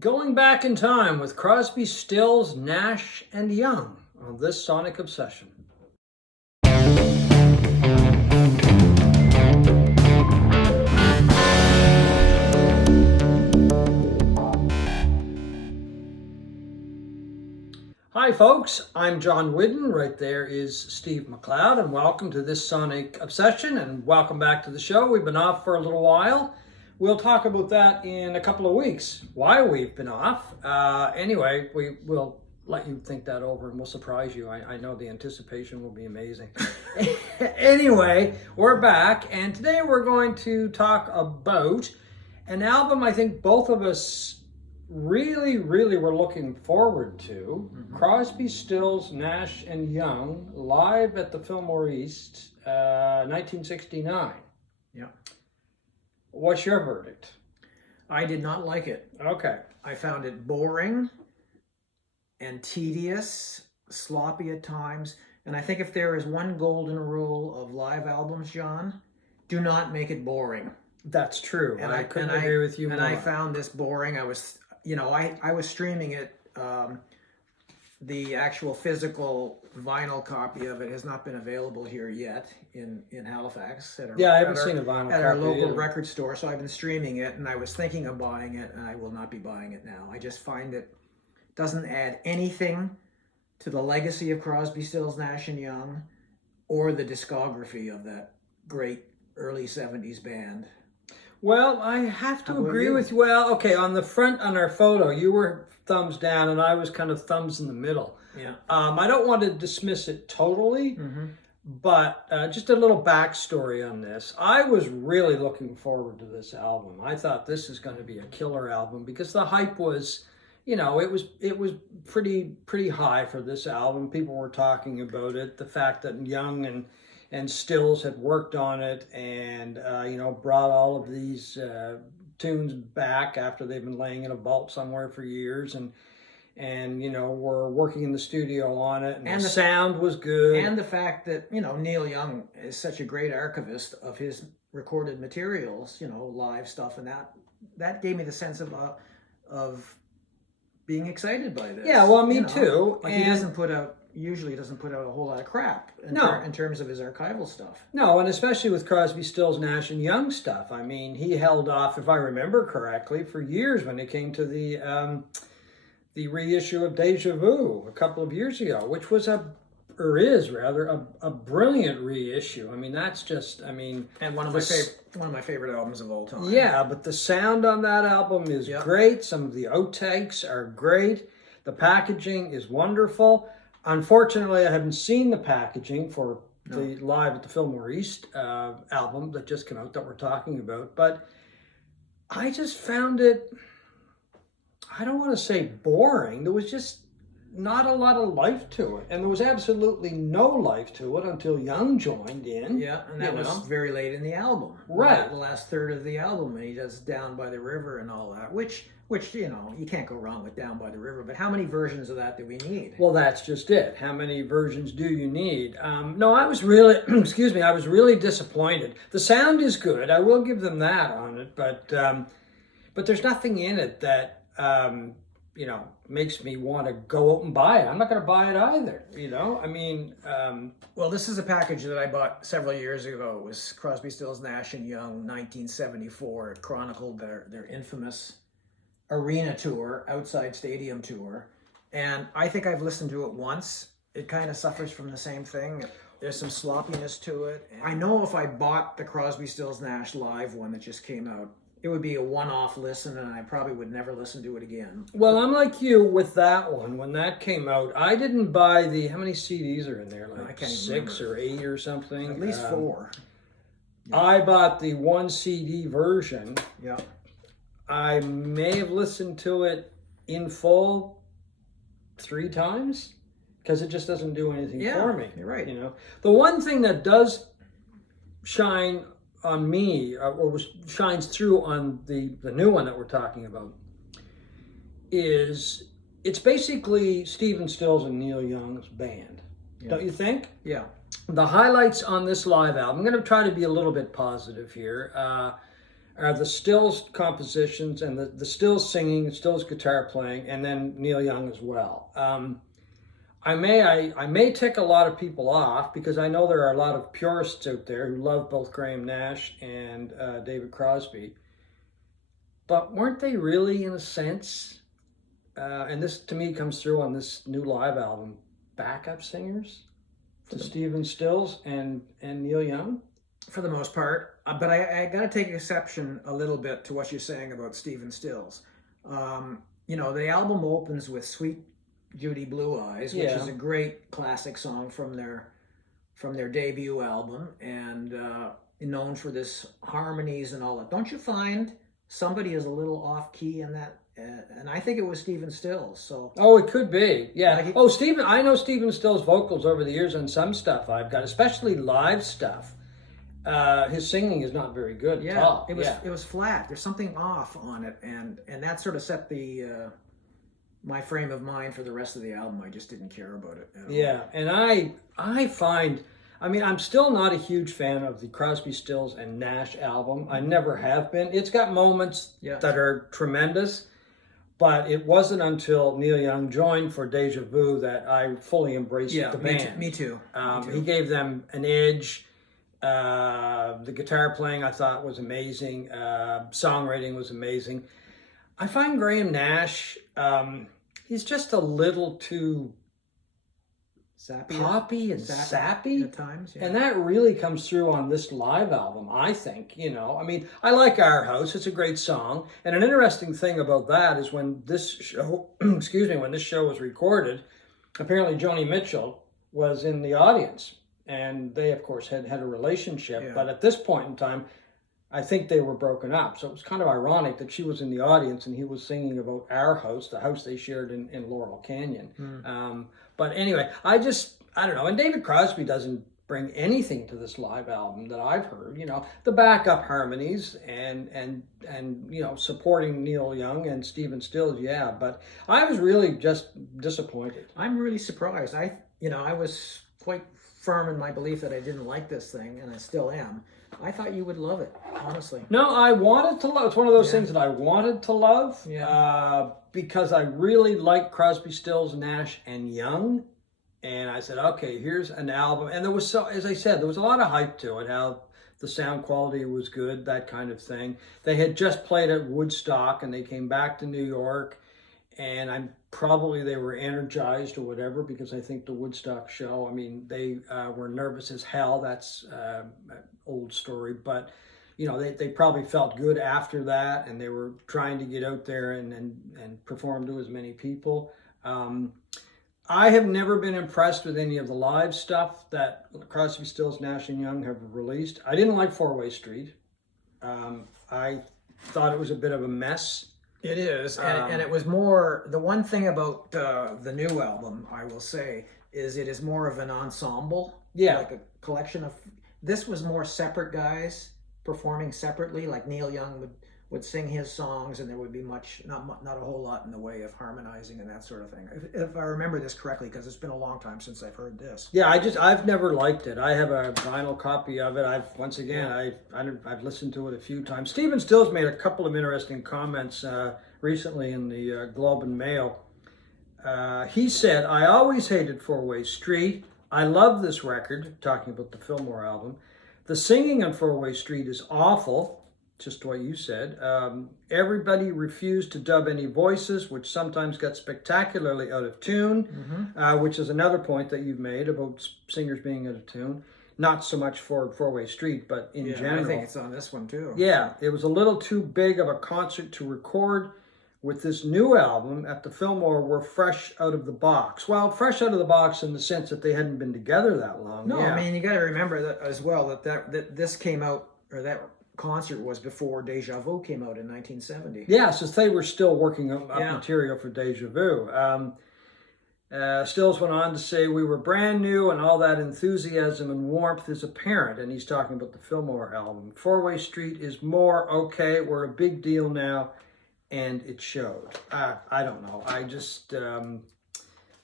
Going back in time with Crosby, Stills, Nash and Young on this Sonic Obsession. Hi folks, I'm John Whidden. Right there is Steve McLeod, and welcome to this Sonic Obsession, and welcome back to the show. We've been off for a little while. We'll talk about that in a couple of weeks, why we've been off. Anyway, we will let you think that over and we'll surprise you. I know the anticipation will be amazing. Anyway, we're back, and today we're going to talk about an album I think both of us really were looking forward to. Crosby, Stills, Nash and Young, live at the Fillmore East, 1969. Yeah. What's your verdict? I did not like it. Okay. I found it boring and tedious, sloppy at times. And I think if there is one golden rule of live albums, John, do not make it boring. That's true. And I couldn't agree with you more. And I found this boring. I was streaming it. The actual physical vinyl copy of it has not been available here yet in Halifax. I haven't seen a vinyl copy at our local either. record store. So I've been streaming it, and I was thinking of buying it, and I will not be buying it now. I just find it doesn't add anything to the legacy of Crosby, Stills, Nash and Young, or the discography of that great early '70s band. Well, I have to agree with you. Well, okay, on the front on our photo, you were thumbs down and I was kind of thumbs in the middle. Yeah. I don't want to dismiss it totally, but just a little backstory on this. I was really looking forward to this album. I thought this is going to be a killer album because the hype was, it was pretty high for this album. People were talking about it. The fact that Young and Stills had worked on it and, brought all of these tunes back after they've been laying in a vault somewhere for years and were working in the studio on it, and the sound was good. And the fact that, Neil Young is such a great archivist of his recorded materials, live stuff, and that gave me the sense of being excited by this. Yeah, well, me too. Like he usually doesn't put out a whole lot of crap in terms of his archival stuff. No, and especially with Crosby, Stills, Nash and Young stuff. I mean, he held off, if I remember correctly, for years when it came to the reissue of Deja Vu a couple of years ago, which was a brilliant reissue. I mean, that's just, and one of my favorite albums of all time. Yeah, but the sound on that album is great. Some of the outtakes are great. The packaging is wonderful. Unfortunately, I haven't seen the packaging for the Live at the Fillmore East album that just came out that we're talking about, but I just found it, I don't want to say boring. There was just not a lot of life to it, and there was absolutely no life to it until Young joined in. Yeah, and that was very late in the album. Right. The last third of the album, and he does Down by the River and all that, which you can't go wrong with Down by the River, but how many versions of that do we need? Well, that's just it. How many versions do you need? No, I was really, I was really disappointed. The sound is good. I will give them that on it, but there's nothing in it that, makes me want to go out and buy it. I'm not going to buy it either, Well, this is a package that I bought several years ago. It was Crosby, Stills, Nash and Young, 1974. It chronicled their infamous arena tour, outside stadium tour. And I think I've listened to it once. It kind of suffers from the same thing. There's some sloppiness to it. I know if I bought the Crosby, Stills, Nash live one that just came out, it would be a one-off listen, and I probably would never listen to it again. Well, I'm like you with that one. When that came out, I didn't buy how many CDs are in there? Like 6 or 8 or something? At least 4. I bought the 1 CD version. Yeah. I may have listened to it in full 3 times because it just doesn't do anything for me. You're right. The one thing that does shine on me, shines through on the new one that we're talking about, is it's basically Stephen Stills and Neil Young's band. Don't you think? Yeah. The highlights on this live album, I'm going to try to be a little bit positive here. are the Stills compositions and the Stills singing, Stills guitar playing, and then Neil Young as well. I may tick a lot of people off because I know there are a lot of purists out there who love both Graham Nash and David Crosby. But weren't they really, in a sense, and this to me comes through on this new live album, backup singers to Stephen Stills and Neil Young? For the most part. But I got to take exception a little bit to what you're saying about Stephen Stills. The album opens with Sweet Judy Blue Eyes, which is a great classic song from their debut album, and known for this harmonies and all that. Don't you find somebody is a little off key in that? And I think it was Stephen Stills. So it could be, yeah. Stephen. I know Stephen Stills' vocals over the years on some stuff I've got, especially live stuff. His singing is not very good at all. It was flat. There's something off on it, and that sort of set the my frame of mind for the rest of the album. I just didn't care about it at all. Yeah, and I find, I'm still not a huge fan of the Crosby, Stills, and Nash album. I never have been. It's got moments that are tremendous, but it wasn't until Neil Young joined for Deja Vu that I fully embraced the band. Me too. He gave them an edge. The guitar playing I thought was amazing. Songwriting was amazing. I find Graham Nash, he's just a little too sappy, poppy and sappy at times. Yeah. And that really comes through on this live album, I think. I like Our House. It's a great song. And an interesting thing about that is when this show, when this show was recorded, apparently Joni Mitchell was in the audience. And they, of course, had a relationship. Yeah. But at this point in time, I think they were broken up. So it was kind of ironic that she was in the audience and he was singing about Our House, the house they shared in Laurel Canyon. But anyway, I don't know. And David Crosby doesn't bring anything to this live album that I've heard. The backup harmonies and supporting Neil Young and Stephen Stills, yeah. But I was really just disappointed. I'm really surprised. I was quite firm in my belief that I didn't like this thing, and I still am. I thought you would love it, honestly. No, I wanted to love. It's one of those things that I wanted to love because I really like Crosby, Stills, Nash and Young, and I said, okay, here's an album. And there was as I said, there was a lot of hype to it. How the sound quality was good, that kind of thing. They had just played at Woodstock, and they came back to New York. And they were energized or whatever, because I think the Woodstock show, they were nervous as hell. That's an old story. But, they probably felt good after that, and they were trying to get out there and perform to as many people. I have never been impressed with any of the live stuff that Crosby, Stills, Nash and Young have released. I didn't like Four-Way Street. I thought it was a bit of a mess. It is, and it was more, the one thing about the new album, I will say, is it is more of an ensemble. Yeah. Like a collection of, this was more separate guys performing separately, like Neil Young would sing his songs, and there would be not a whole lot in the way of harmonizing and that sort of thing. If I remember this correctly, because it's been a long time since I've heard this. Yeah, I've never liked it. I have a vinyl copy of it. I've listened to it a few times. Stephen Stills made a couple of interesting comments recently in the Globe and Mail. He said, "I always hated Four-Way Street. I love this record," talking about the Fillmore album. "The singing on Four-Way Street is awful." Just what you said. Everybody refused to dub any voices, which sometimes got spectacularly out of tune, which is another point that you've made about singers being out of tune. Not so much for Four-Way Street, but in general. I think it's on this one too. Yeah, it was a little too big of a concert to record. With this new album at the Fillmore, were fresh out of the box. Well, fresh out of the box in the sense that they hadn't been together that long. No, you got to remember that as well, that this came out, or that concert was before Deja Vu came out in 1970. Yeah, since they were still working up material for Deja Vu. Stills went on to say, "We were brand new and all that enthusiasm and warmth is apparent." And he's talking about the Fillmore album. "Four-Way Street is more okay. We're a big deal now. And it showed." I don't know. I just...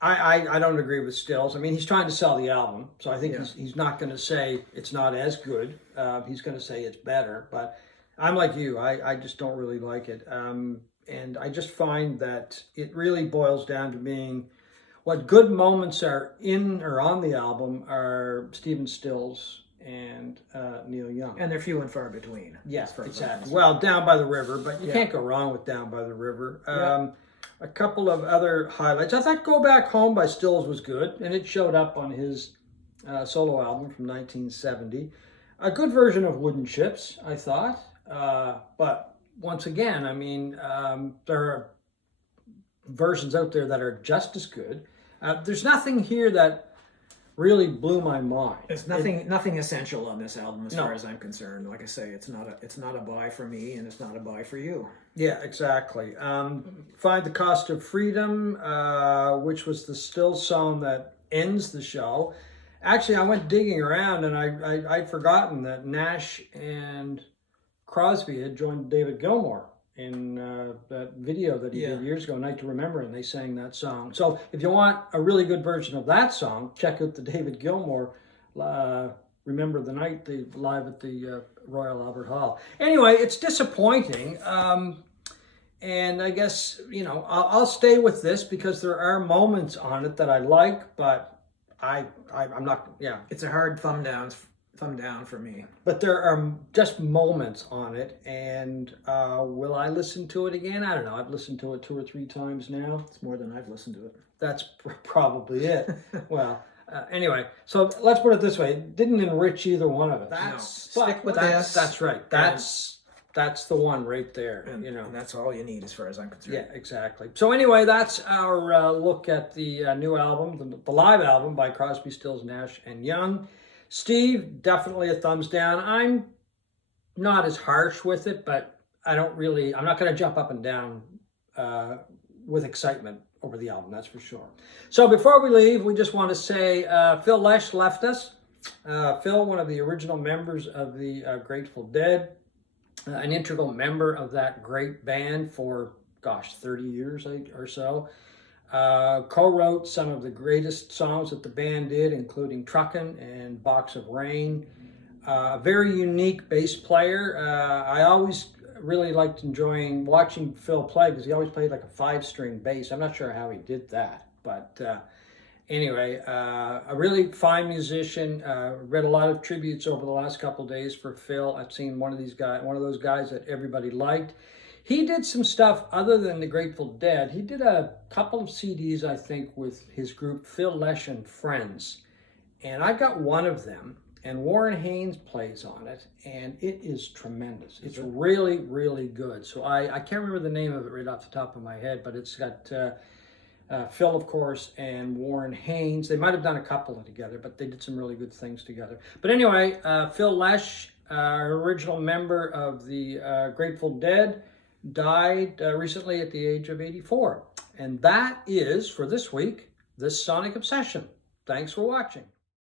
I don't agree with Stills. He's trying to sell the album, so I think he's not going to say it's not as good. He's going to say it's better. But I'm like you. I just don't really like it. And I just find that it really boils down to being what good moments are in or on the album are Stephen Stills and Neil Young. And they're few and far between. Yeah, as far as I'm exactly. concerned. Well, Down by the River, but you Yeah. can't go wrong with Down by the River. Yeah. A couple of other highlights. I thought Go Back Home by Stills was good, and it showed up on his solo album from 1970. A good version of Wooden Ships, I thought. But once again, I mean, there are versions out there that are just as good. There's nothing here that really blew my mind. There's nothing essential on this album as No. far as I'm concerned. Like I say, it's not a buy for me, and it's not a buy for you. Yeah, exactly. Find the Cost of Freedom, which was the Stills song that ends the show. Actually, I went digging around, and I'd forgotten that Nash and Crosby had joined David Gilmour in that video that he did years ago, Night to Remember, and they sang that song. So if you want a really good version of that song, check out the David Gilmour Remember the Night, live at the Royal Albert Hall. Anyway, it's disappointing. And I guess, you know, I'll stay with this because there are moments on it that I like, but I'm not, yeah. It's a hard thumb down for me. But there are just moments on it, and will I listen to it again? I don't know. I've listened to it 2 or 3 times now. It's more than I've listened to it. That's probably it. Well, anyway, so let's put it this way. It didn't enrich either one of us. Stick with this. That's right. That's the one right there. And, you know, and that's all you need as far as I'm concerned. yeah, exactly. So anyway, that's our look at the new album, the live album by Crosby, Stills, Nash and Young. Steve, definitely a thumbs down. I'm not as harsh with it, but I'm not going to jump up and down with excitement over the album, that's for sure. So before we leave, we just want to say Phil Lesh left us. Phil, one of the original members of the Grateful Dead, an integral member of that great band for, 30 years or so. Co-wrote some of the greatest songs that the band did, including Truckin' and Box of Rain. A very unique bass player. I always really liked watching Phil play because he always played like a 5-string bass. I'm not sure how he did that, but anyway, a really fine musician. Read a lot of tributes over the last couple of days for Phil. I've seen one of those guys that everybody liked. He did some stuff other than the Grateful Dead. He did a couple of CDs, I think, with his group Phil Lesh and Friends. And I got one of them, and Warren Haynes plays on it, and it is tremendous. It's really, really good. So I can't remember the name of it right off the top of my head, but it's got Phil, of course, and Warren Haynes. They might have done a couple together, but they did some really good things together. But anyway, Phil Lesh, original member of the Grateful Dead, died recently at the age of 84. And that is, for this week, this Sonic Obsession. Thanks for watching.